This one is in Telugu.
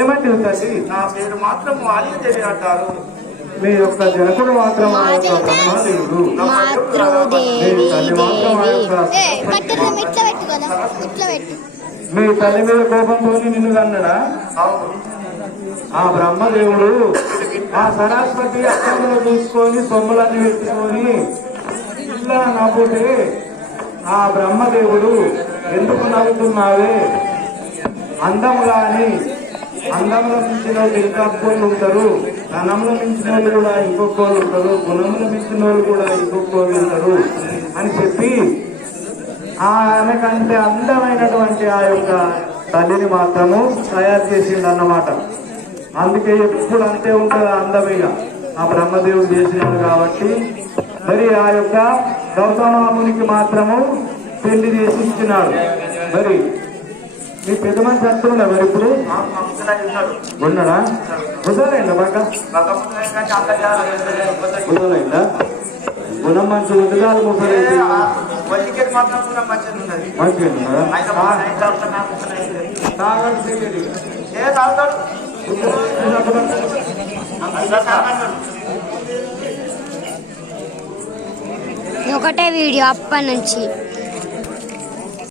ఏమంటారు తల్లి? నా పేరు మాత్రం మాలిదేవి అంటారు. మీ యొక్క జనకుడు మాత్రం బ్రహ్మదేవుడు. మీ తల్లి మీద కోపంతో నిన్ను కన్నడా? ఆ బ్రహ్మదేవుడు ఆ సరస్వతి అక్కడలో చూసుకొని సొమ్ములన్నీ పెట్టుకొని ఇలా నవ్వుతే ఆ బ్రహ్మదేవుడు ఎందుకు నవ్వుతున్నావే, అందము గాని అందంలో మించిన వాళ్ళు ఇంకా కోళ్ళు ఉంటారు, ధనంలో మించిన వాళ్ళు కూడా ఇంకొకళ్ళు ఉంటారు, గుణంలో మించిన వాళ్ళు కూడా ఇంకొకళ్ళు ఉంటారు అని చెప్పి ఆమెకంటే అందమైనటువంటి ఆ యొక్క తల్లిని మాత్రము తయారు చేసిండు అన్నమాట. అందుకే ఎప్పుడు అంతే ఉంటుంది అందమిగా ఆ బ్రహ్మదేవుడు చేసినాడు కాబట్టి. మరి ఆ యొక్క గౌతమామునికి మాత్రము పెళ్లి చేసి ఇచ్చినాడు. మరి మీ పెద్ద మనిషి అంటున్నా మరి ఇప్పుడు ఉన్నాడా? కుదరైందా బాగా కుదరైందా? గుణం మంచి ఉద్యోగాలు ముసలి ఒకటే వీడియో అప్పటి నుంచి